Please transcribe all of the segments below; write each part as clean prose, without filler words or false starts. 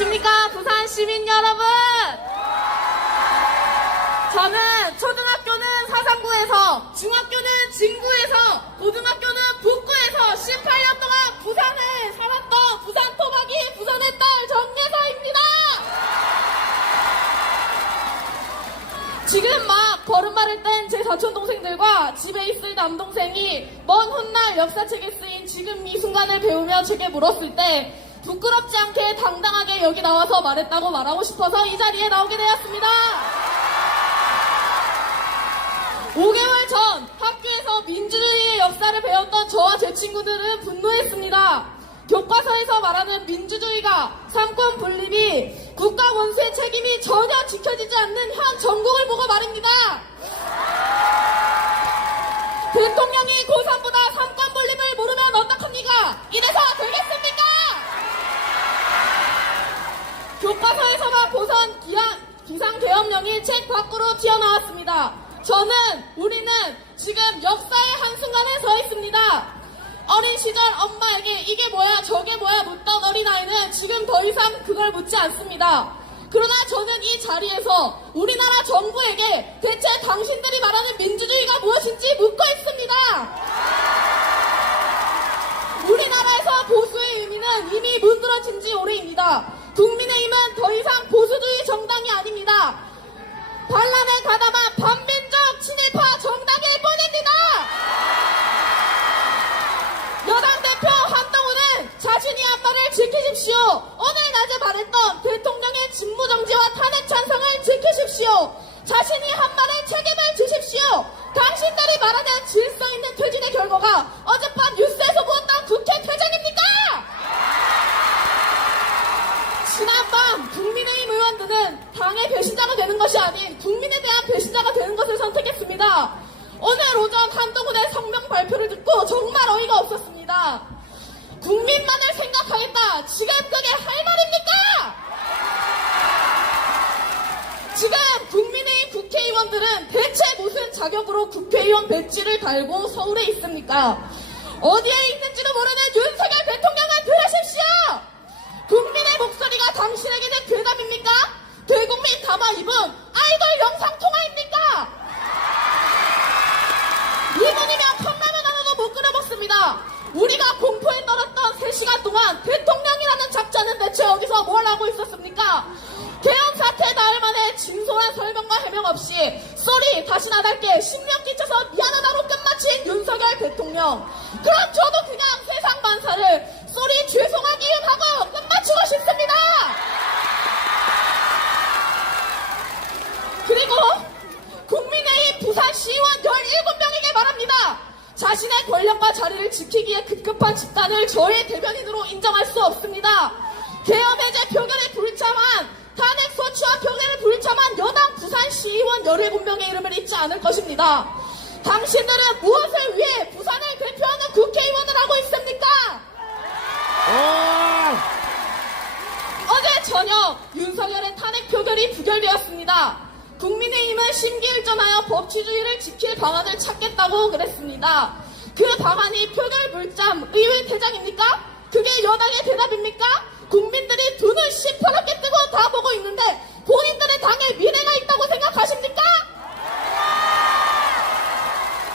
안녕하십니까, 부산 시민 여러분. 저는 초등학교는 사상구에서, 중학교는 진구에서, 고등학교는 북구에서 18년 동안 부산에 살았던 부산 토박이 부산의 딸 정예서입니다. 지금 막 걸음마를 뗀 제 사촌 동생들과 집에 있을 남동생이 먼 훗날 역사책에 쓰인 지금 이 순간을 배우며 제게 물었을 때 부끄럽지 않게 당당하게 여기 나와서 말했다고 말하고 싶어서 이 자리에 나오게 되었습니다. 5개월 전 학교에서 민주주의의 역사를 배웠던 저와 제 친구들은 분노했습니다. 교과서에서 말하는 민주주의가 삼권 분립이 국가 원수의 책임이 전혀 지켜지지 않는 현 정국을 보고 말입니다. 대통령이 고3보다 삼권 분립을 모르면 어떡합니까? 이래서 되겠습니까? 교과서에서만 보선 기상계엄령이 책 밖으로 튀어나왔습니다. 우리는 지금 역사의 한순간에 서 있습니다. 어린 시절 엄마에게 이게 뭐야 저게 뭐야 묻던 어린아이는 지금 더 이상 그걸 묻지 않습니다. 그러나 저는 이 자리에서 우리나라 정부에게 대체 당신들이 말하는 민주주의가 무엇인지 묻고 있습니다. 우리나라에서 보수의 의미는 이미 문드러진 지 오래입니다. 국민의힘은 더 이상 보수주의 정당이 아닙니다. 반란에 가담한 반민족 친일파 정당일 뿐입니다. 여당 대표 한동훈은 자신이 한 말을 지키십시오. 오늘 낮에 말했던 대통령의 직무정지와 탄핵 찬성을 지키십시오. 자신이 한 말에 책임을 지십시오. 당신들이 말하는 질서 있는 퇴진의 결과가 어젯밤 뉴스에서 보았던 국회 퇴장입니까? 지난밤 국민의힘 의원들은 당의 배신자가 되는 것이 아닌 국민에 대한 배신자가 되는 것을 선택했습니다. 오늘 오전 한동훈의 성명 발표를 듣고 정말 어이가 없었습니다. 국민만을 생각하겠다. 지금 그게 할 말입니까? 지금 국민의힘 국회의원들은 대체 무슨 자격으로 국회의원 배지를 달고 서울에 있습니까? 어디에 있는지도 모르는 윤석열 대통령을 들으십시오! 국민의 목소리가 당신에게는 괴담입니까? 대국민 담화 입은 아이돌 영상 통화입니까? 이분이면 컵라면 하나도 못 끓여 먹습니다. 우리가 공포에 떨었던 3시간 동안 대통령이라는 작자는 대체 여기서 뭘 하고 있었습니까? 계엄 사태 나흘 만에 진솔한 설명과 해명 없이 쏘리 다시 안 할게 10년 끼쳐서 미안하다로 끝마친 윤석열 대통령. 그럼 저도 그냥 세상 반사를 쏘리 죄송하기யும் 하고 끝마치고 싶습니다. 그리고 국민의힘 부산시의원 17명에게 말합니다. 자신의 권력과 자리를 지키기에 급급한 집단을 저의 대변인으로 인정할 수 없습니다. 계엄 해제 표결에 불참한 탄핵 소추와 표결에 불참한 여당 부산시의원 17명의 이름을 잊지 않을 것입니다. 당신들은 무엇을 위해 부산을 대표하는 국회의원을 하고 있습니까? 어제 저녁 윤석열의 탄핵 표결이 부결되었습니다. 국민의힘은 심기일전하여 법치주의를 지킬 방안을 찾겠다고 그랬습니다. 그 방안이 표결 불참 의회 퇴장입니까? 그게 여당의 대답입니까? 국민들이 두 눈 시퍼렇게 뜨고 다 보고 있는데 본인들의 당에 미래가 있다고 생각하십니까?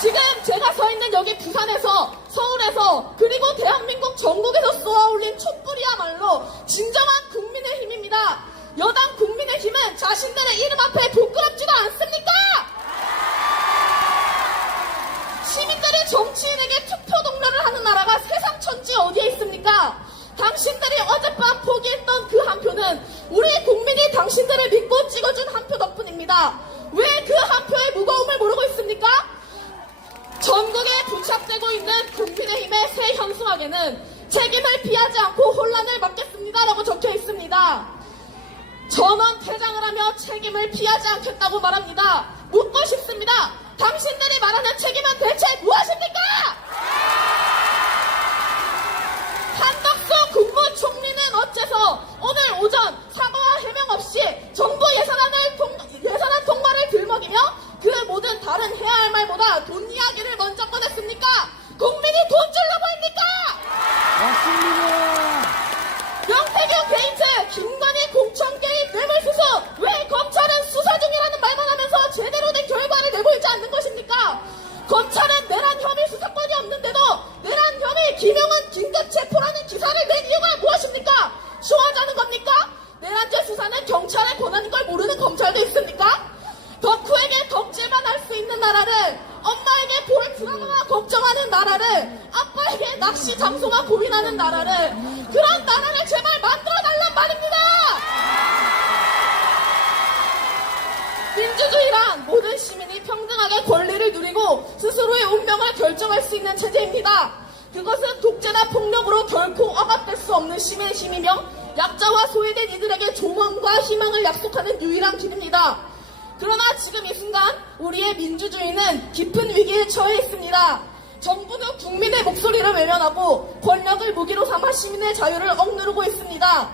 지금 제가 서 있는 여기 부산에서, 서울에서, 그리고 대한민국 전국에서 쏘아올린 촛불이야말로 진정한 국민의힘입니다. 여당 국민의힘은 자신들의 이름 앞에 부끄럽지도 않습니까? 시민들이 정치인에게 투표 동료를 하는 나라가 세상 천지 어디에 있습니까? 당신들이 어젯밤 포기했던 그 한 표는 우리 국민이 당신들을 믿고 찍어준 한 표 덕분입니다. 왜 그 한 표의 무거움을 모르고 있습니까? 전국에 부착되고 있는 국민의힘의 새 현수막에는 책임을 피하지 않고 혼란을 막겠습니다라고 적혀 있습니다. 전원 퇴장을 하며 책임을 피하지 않겠다고 말합니다. 묻고 싶습니다. 당신들이 말하는 책임은 대체 무엇입니까? 한덕수 국무총리는 어째서 오늘 오전 사과와 해명 없이 정부 예산안 통과를 들먹이며 그 모든 다른 해야 할 말보다 돈 이야기를 먼저 꺼냈습니까? 국민이 돈 주려고 합니까? 맞습니다. 명태균 게이트, 김건희 장소만 고민하는 나라를, 그런 나라를 제발 만들어달란 말입니다. 민주주의란 모든 시민이 평등하게 권리를 누리고 스스로의 운명을 결정할 수 있는 체제입니다. 그것은 독재나 폭력으로 결코 억압될 수 없는 시민의 힘이며 약자와 소외된 이들에게 조망과 희망을 약속하는 유일한 길입니다. 그러나 지금 이 순간 우리의 민주주의는 깊은 위기에 처해 있습니다. 정부는 국민의 목소리를 외면하고 권력을 무기로 삼아 시민의 자유를 억누르고 있습니다.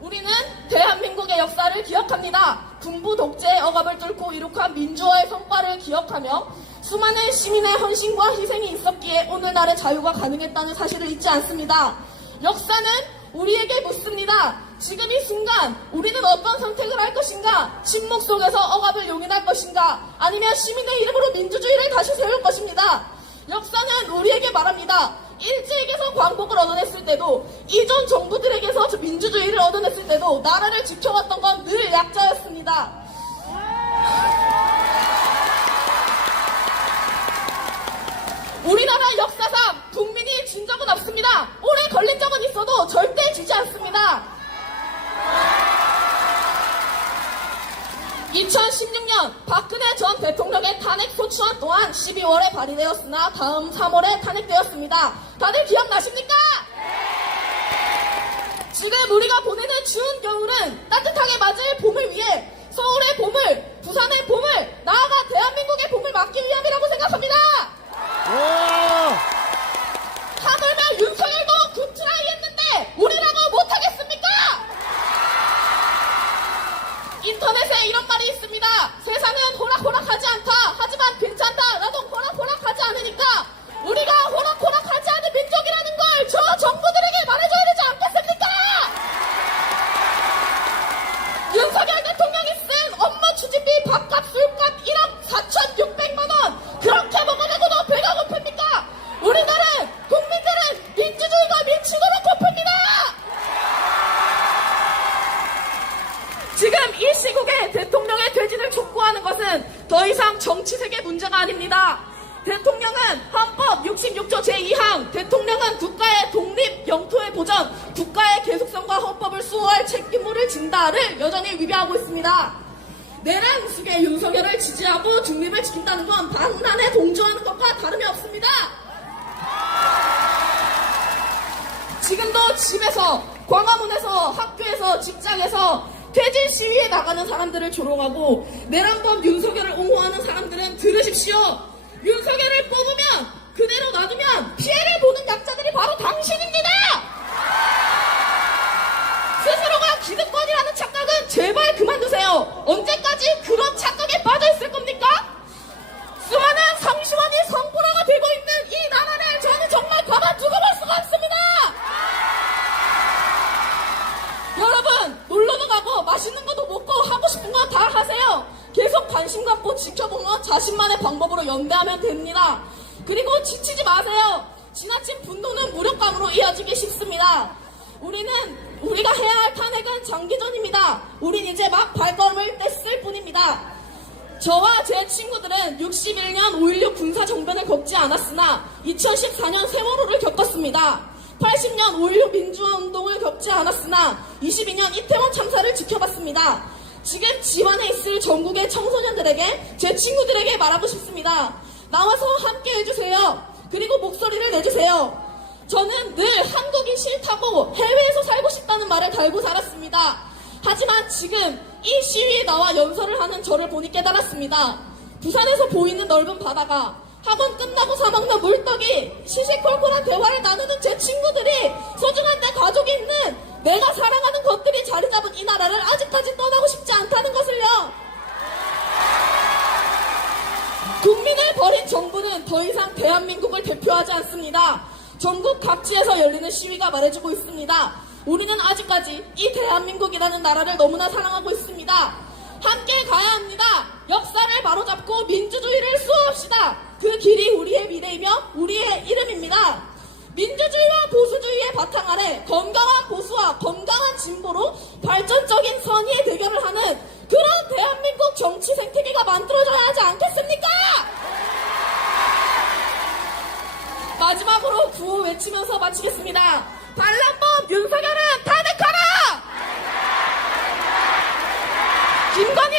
우리는 대한민국의 역사를 기억합니다. 군부 독재의 억압을 뚫고 이룩한 민주화의 성과를 기억하며 수많은 시민의 헌신과 희생이 있었기에 오늘날의 자유가 가능했다는 사실을 잊지 않습니다. 역사는 우리에게 묻습니다. 지금 이 순간 우리는 어떤 선택을 할 것인가? 침묵 속에서 억압을 용인할 것인가? 아니면 시민의 이름으로 민주주의를 다시 세울 것입니다. 역사는 우리에게 말합니다. 일제에게서 광복을 얻어냈을 때도, 이전 정부들에게서 민주주의를 얻어냈을 때도 나라를 지켜왔던 건 늘 약자였습니다. 우리나라 역사상 국민이 진 적은 없습니다. 오래 걸린 적은 있어도 절대 지지 않습니다. 2016년 박근혜 전 대통령의 탄핵 소추안 또한 12월에 발의되었으나 다음 3월에 탄핵되었습니다. 다들 기억나십니까? 지금 우리가 보내는 추운 겨울은 따뜻하게 맞을 봄을 위해 서울의 봄을, 부산의 봄을, 나아가 대한민국의 봄을 막기 위함이라고 생각합니다. 하물며 윤석열도 굿트라이 했는데 우리라고 못하겠습니까? 인터넷에 이런 말이 있습니다. 세상은 호락호락하지 않다. 하지만 괜찮다. 나도 호락호락하지 않으니까 우리가 호락호락하지 않은 민족이라는 걸 저 정부들에게 말해줘야 되지 않겠습니까? 윤석열 대통령이 쓴 업무 추진비 밥값 술값 1억 4,600만 원 그렇게 먹어내고도 배가 고픕니까? 우리나라는 국민들은 민주주의가 미치도록 고픕니다. 지금 이 시국에 대통령의 퇴진을 촉구하는 것은 더 이상 정치색의 문제가 아닙니다. 대통령은 헌법 66조 제2항 대통령은 국가의 독립, 영토의 보전, 국가의 계속성과 헌법을 수호할 책임을 진다를 여전히 위배하고 있습니다. 내란 우스개 윤석열을 지지하고 중립을 지킨다는 건 반란에 동조하는 것과 다름이 없습니다. 지금도 집에서, 광화문에서, 학교에서, 직장에서 퇴진 시위에 나가는 사람들을 조롱하고 내란범 윤석열을 옹호하는 사람들은 들으십시오. 윤석열을 뽑으면, 그대로 놔두면 피해를 보는 약자들이 바로 당신입니다. 스스로가 기득권이라는 착각은 제발 그만두세요. 언제까지 그런 착각에 빠져있을 겁니까? 수많은 성시원이 성불화가 되고 있는 이 나라를 저는 정말 가만두고 볼 수가 없습니다. 여러분, 놀러도 가고 맛있는 것도 먹고 하고 싶은 거 다 하세요. 계속 관심 갖고 지켜보면 자신만의 방법으로 연대하면 됩니다. 그리고 지치지 마세요. 지나친 분노는 무력감으로 이어지기 쉽습니다. 우리가 해야 할 탄핵은 장기전입니다. 우린 이제 막 발걸음을 뗐을 뿐입니다. 저와 제 친구들은 61년 5.16 군사정변을 겪지 않았으나 2014년 세월호를 겪었습니다. 80년 5.16 민주화운동을 겪지 않았으나 22년 이태원 참사를 지켜봤습니다. 지금 집안에 있을 전국의 청소년들에게, 제 친구들에게 말하고 싶습니다. 나와서 함께 해주세요. 그리고 목소리를 내주세요. 저는 늘 한국이 싫다고 해외에서 살고 싶다는 말을 달고 살았습니다. 하지만 지금 이 시위에 나와 연설을 하는 저를 보니 깨달았습니다. 부산에서 보이는 넓은 바다가, 학원 끝나고 사먹는 물떡이, 시시콜콜한 대화를 나누는 제 친구들이, 소중한 내 가족이 있는 내가 사랑하는 것들이 자리 잡은 이 나라를 아직까지 떠나고 싶지 않다는 것을요. 국민을 버린 정부는 더 이상 대한민국을 대표하지 않습니다. 전국 각지에서 열리는 시위가 말해주고 있습니다. 우리는 아직까지 이 대한민국이라는 나라를 너무나 사랑하고 있습니다. 함께 가야 합니다. 역사를 바로잡고 민주주의를 수호합시다. 그 길이 우리의 미래이며 우리의 이름입니다. 민주주의와 보수주의의 바탕 아래 건강한 보수와 건강한 진보로 발전적인 선의의 대결을 하는 그런 대한민국 정치 생태계가 만들어져야 하지 않겠습니까? 마지막으로 구호 외치면서 마치겠습니다. 반란범 윤석열은 탄핵하라! 김건희